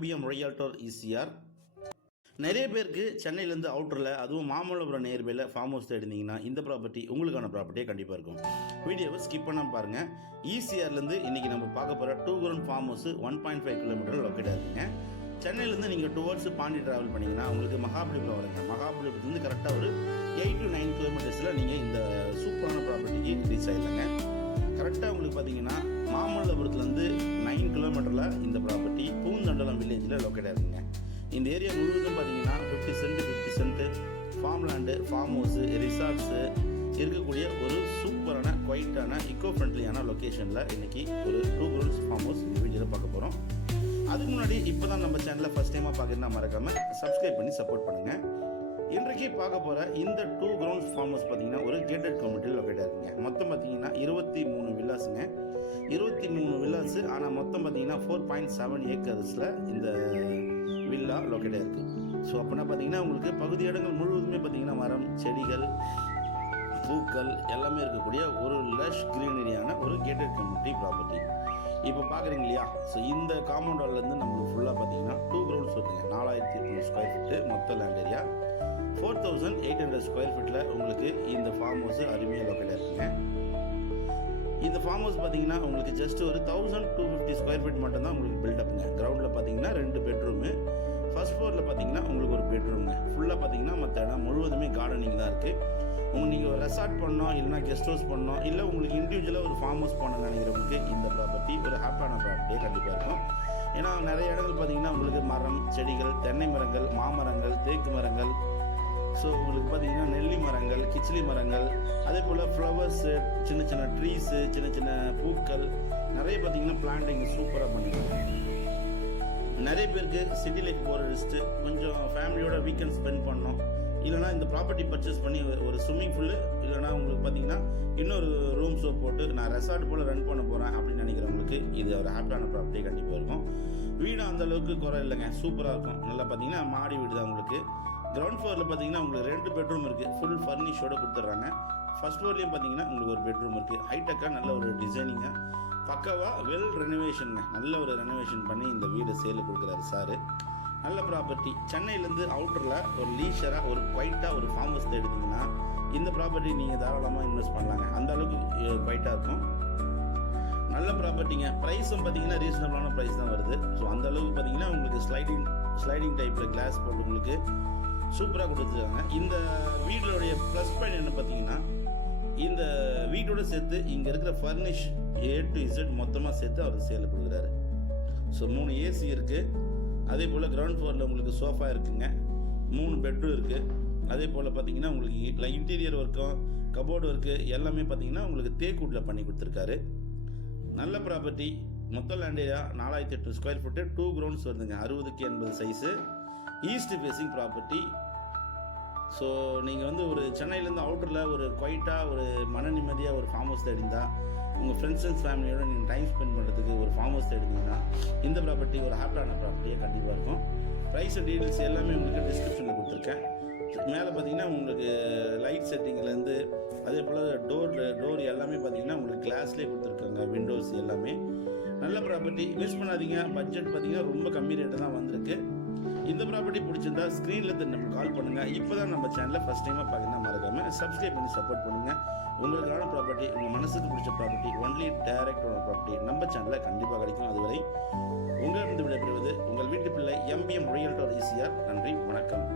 MBM realtor ECR. நிறைய பேருக்கு சென்னையிலேருந்து அவுட்டரில் அதுவும் மாமல்லபுரம் நியர்பையில் ஃபார்ம் ஹவுஸ் தேடினீங்கன்னா இந்த ப்ராப்பர்ட்டி உங்களுக்கான ப்ராப்பர்ட்டியே கண்டிப்பாக இருக்கும். வீடியோவை ஸ்கிப் பண்ணாமல் பாருங்கள். ஈசிஆர்லேருந்து இன்றைக்கி நம்ம பார்க்க போகிற 2 கிரவுண்ட் ஃபார்ம் ஹவுஸ் 1.5 கிலோமீட்டர் லொக்கேட்டாக இருக்குங்க. சென்னையிலேருந்து நீங்கள் டுவர்ட்ஸ் பாண்டி ட்ராவல் பண்ணிங்கன்னா உங்களுக்கு மகாபலிபுரம் வருங்க. மகாபலிபுரத்துலேருந்து கரெக்டாக ஒரு 8 to 9 கிலோமீட்டர்ஸில் நீங்கள் இந்த சூப்பரான ப்ராப்பர்ட்டிக்கு ரீச் ஆகிடலாங்க. கரெக்டாக உங்களுக்கு பார்த்தீங்கன்னா மாமல்லபுரத்துலேருந்து 9 கிலோமீட்டரில் இந்த ப்ராப்பர்ட்டி பூந்தண்டலம் வில்லேஜில் லொக்கேட்டாக இருக்குங்க. இந்த ஏரியா முழுவதும் பார்த்தீங்கன்னா 50 cent farm land, farm house, resorts இருக்கக்கூடிய ஒரு சூப்பரான குவைட்டான இக்கோ ஃப்ரெண்ட்லியான லொக்கேஷனில் இன்றைக்கி ஒரு 2 கிரவுண்ட்ஸ் ஃபார்ம் ஹவுஸ் இந்த வீடியோவில் பார்க்க போகிறோம். அதுக்கு முன்னாடி இப்போ தான் நம்ம சேனலில் ஃபஸ்ட் டைமாக பார்க்குறதுனா மறக்காமல் சப்ஸ்கிரைப் பண்ணி சப்போர்ட் பண்ணுங்கள். இன்றைக்கி பார்க்க போகிற இந்த 2 கிரவுண்ட்ஸ் ஃபார்ம் ஹவுஸ் பார்த்தீங்கன்னா ஒரு கேட்டட் கம்யூனிட்டியில் லொக்கேட்டாக இருக்குங்க. மொத்தம் பார்த்தீங்கன்னா 23 வில்லாஸுங்க. 23 வில்லாஸு, ஆனால் மொத்தம் பார்த்தீங்கன்னா 4.7 ஏக்கர்ஸில் இந்த வில்லா லொக்கேட்டாக இருக்குது. ஸோ அப்படின்னா பார்த்தீங்கன்னா உங்களுக்கு பகுதி இடங்கள் முழுவதுமே பார்த்தீங்கன்னா மரம், செடிகள், பூக்கள் எல்லாமே இருக்கக்கூடிய ஒரு லஷ் க்ரீனரியான ஒரு கேட்டட் கம்யூனிட்டி ப்ராப்பர்ட்டி இப்போ பார்க்குறீங்க இல்லையா. ஸோ இந்த காம்பவுண்ட் வால்லேருந்து நம்மளுக்கு ஃபுல்லாக பார்த்தீங்கன்னா 2 கிரவுண்ட்ஸ் வருதுங்க. 4800 ஸ்கொயர் ஃபீட்டு மொத்த லேண்ட் ஏரியா. 4800 ஸ்கொயர் ஃபீட்டில் உங்களுக்கு இந்த ஃபார்ம் ஹவுஸ் அருமையாக லொக்கேட்டாக இருக்குங்க. இந்த ஃபார்ம் ஹவுஸ் பார்த்தீங்கன்னா உங்களுக்கு ஜஸ்ட் ஒரு 1250 ஸ்கொயர் ஃபீட் மட்டும்தான் உங்களுக்கு பில்டப்புங்க. கிரவுண்டில் பார்த்தீங்கன்னா 2 பெட்ரூமு, ஃபர்ஸ்ட் ஃப்ளோரில் பார்த்தீங்கன்னா உங்களுக்கு ஒரு பெட்ரூமுங்க. ஃபுல்லாக பார்த்தீங்கன்னா மற்ற இடம் முழுவதுமே கார்டனிங் தான் இருக்குது. நீங்கள் ஒரு ரெசார்ட் பண்ணோம், இல்லைனா கெஸ்ட் ஹவுஸ் பண்ணோம், இல்லை உங்களுக்கு இண்டிவிஜுவலாக ஒரு ஃபார்ம் ஹவுஸ் பண்ணணும்னு நினைக்கிறவங்களுக்கு இந்த ப்ராப்பர்ட்டி ஒரு ஹாப்பான ப்ராப்பர்ட்டியே கண்டிப்பாக இருக்கும். ஏன்னா நிறைய இடங்கள் பார்த்தீங்கன்னா உங்களுக்கு மரம், செடிகள், தென்னை மரங்கள், மாமரங்கள், தேக்கு மரங்கள், ஸோ உங்களுக்கு பார்த்தீங்கன்னா நெல்லி மரங்கள், கிச்சிலி மரங்கள், அதே போல் ஃப்ளவர்ஸு, சின்ன சின்ன ட்ரீஸு, சின்ன சின்ன பூக்கள் நிறைய பார்த்தீங்கன்னா பிளான்டிங் சூப்பராக பண்ணிக்கலாம். நிறைய பேருக்கு சிட்டி லைஃப் போகிற லிஸ்ட்டு கொஞ்சம் ஃபேமிலியோட வீக்கெண்ட் ஸ்பெண்ட் பண்ணோம், இல்லைனா இந்த ப்ராப்பர்ட்டி பர்ச்சேஸ் பண்ணி ஒரு ஸ்விம்மிங் ஃபுல்லு, இல்லைனா உங்களுக்கு பார்த்தீங்கன்னா இன்னொரு ரூம்ஸோ போட்டு நான் ரெசார்ட் போல் ரன் பண்ண போகிறேன் அப்படின்னு நினைக்கிறவங்களுக்கு இது ஒரு ஹாப்பியான ப்ராப்பர்ட்டி கண்டிப்பாக இருக்கும். வீடு அந்த அளவுக்கு குறை இல்லைங்க, சூப்பராக இருக்கும். நல்லா பார்த்தீங்கன்னா மாடி வீடு தான் உங்களுக்கு. கிரவுண்ட் ஃப்ளோரில் பார்த்தீங்கன்னா உங்களுக்கு 2 பெட்ரூம் இருக்குது, ஃபுல் ஃபர்னிஷோடு கொடுத்துட்றாங்க. ஃபர்ஸ்ட் ஃப்ளோர்லேயும் பார்த்தீங்கன்னா உங்களுக்கு ஒரு பெட்ரூம் இருக்குது. ஹைடெக்காக நல்ல ஒரு டிசைனிங்காக பக்காவாக வெல் ரெனோவேஷனுங்க. நல்ல ஒரு ரெனோவேஷன் பண்ணி இந்த வீடு சேலில் கொடுக்குறாரு சார். நல்ல ப்ராப்பர்ட்டி. சென்னையிலேருந்து அவுட்டரில் ஒரு லீஷராக ஒரு குவைட்டாக ஒரு ஃபார்ம் ஹவுஸ் எடுத்திங்கன்னா இந்த ப்ராப்பர்ட்டி நீங்கள் தாராளமாக இன்வெஸ்ட் பண்ணலாங்க. அந்த அளவுக்கு குவைட்டாக இருக்கும். நல்ல ப்ராப்பர்ட்டிங்க. ப்ரைஸும் பார்த்தீங்கன்னா ரீசனபிளான ப்ரைஸ் தான் வருது. ஸோ அந்த அளவுக்கு பார்த்தீங்கன்னா உங்களுக்கு ஸ்லைடிங் டைப்பில் கிளாஸ் போட்டு உங்களுக்கு சூப்பராக கொடுத்துருக்காங்க. இந்த வீடுடைய ப்ளஸ் பாயிண்ட் என்ன பார்த்தீங்கன்னா இந்த வீட்டோட சேர்த்து இங்கே இருக்கிற ஃபர்னிஷ் A to Z மொத்தமாக சேர்த்து அவர் சேலில் கொடுக்குறாரு. ஸோ 3 ஏசி இருக்குது. அதே போல் கிரவுண்ட் ஃப்ளோரில் உங்களுக்கு சோஃபா இருக்குங்க. 3 பெட்ரூம் இருக்குது. அதே போல் பார்த்தீங்கன்னா உங்களுக்கு இன்டீரியர் ஒர்க்கும் கபோர்டு ஒர்க்கு எல்லாமே பார்த்தீங்கன்னா உங்களுக்கு தேக்கூட்டில் பண்ணி கொடுத்துருக்காரு. நல்ல ப்ராப்பர்ட்டி. மொத்த land area 4800 square feet, 2 grounds வருதுங்க. 60க்கு 80 size, east facing property. So நீங்கள் வந்து ஒரு சென்னையிலேருந்து அவுட்டரில் ஒரு குவைட்டாக ஒரு மன நிம்மதியாக ஒரு ஃபார்ம் ஹவுஸ் தேடிந்தால், உங்கள் ஃப்ரெண்ட்ஸ் அண்ட் ஃபேமிலியோட நீங்கள் டைம் ஸ்பெண்ட் பண்ணுறதுக்கு ஒரு ஃபார்ம் ஹவுஸ் தேடிங்கன்னா இந்த ப்ராப்பர்ட்டி ஒரு ஹாப்பியான ப்ராப்பர்ட்டியே கண்டிப்பாக இருக்கும். ப்ரைஸ் டீட்டெயில்ஸ் எல்லாமே உங்களுக்கு டிஸ்கிரிப்ஷனில் கொடுத்துருக்கேன். மேலே பார்த்தீங்கன்னா உங்களுக்கு லைட் செட்டிங்லேருந்து அதே போல் டோர் எல்லாமே பார்த்தீங்கன்னா உங்களுக்கு கிளாஸ்லேயே கொடுத்துருக்காங்க. விண்டோஸ் எல்லாமே நல்ல ப்ராப்பர்ட்டி. மிஸ் பண்ணாதீங்க. பட்ஜெட் பார்த்தீங்கன்னா ரொம்ப கம்மி ரேட்டு தான் வந்திருக்கு. இந்த ப்ராப்பர்ட்டி பிடிச்சிருந்தா ஸ்க்ரீனில் நம்ம கால் பண்ணுங்கள். இப்போ தான் நம்ம சேனலில் ஃபஸ்ட் டைமாக பார்க்குறதா மறக்காமல் சப்ஸ்கிரைப் பண்ணி சப்போர்ட் பண்ணுங்கள். உங்களுக்கான ப்ராப்பர்ட்டி, உங்கள் மனசுக்கு பிடிச்ச ப்ராப்பர்ட்டி, ஒன்லி டைரக்ட் ப்ராப்பர்ட்டி நம்ம சேனலில் கண்டிப்பாக கிடைக்கும். அதுவரை உங்களிடம் விடைபெறுவது உங்கள் வீட்டு பிள்ளை எம்பிஎம் ரியல்டர் ஈசிஆர். நன்றி, வணக்கம்.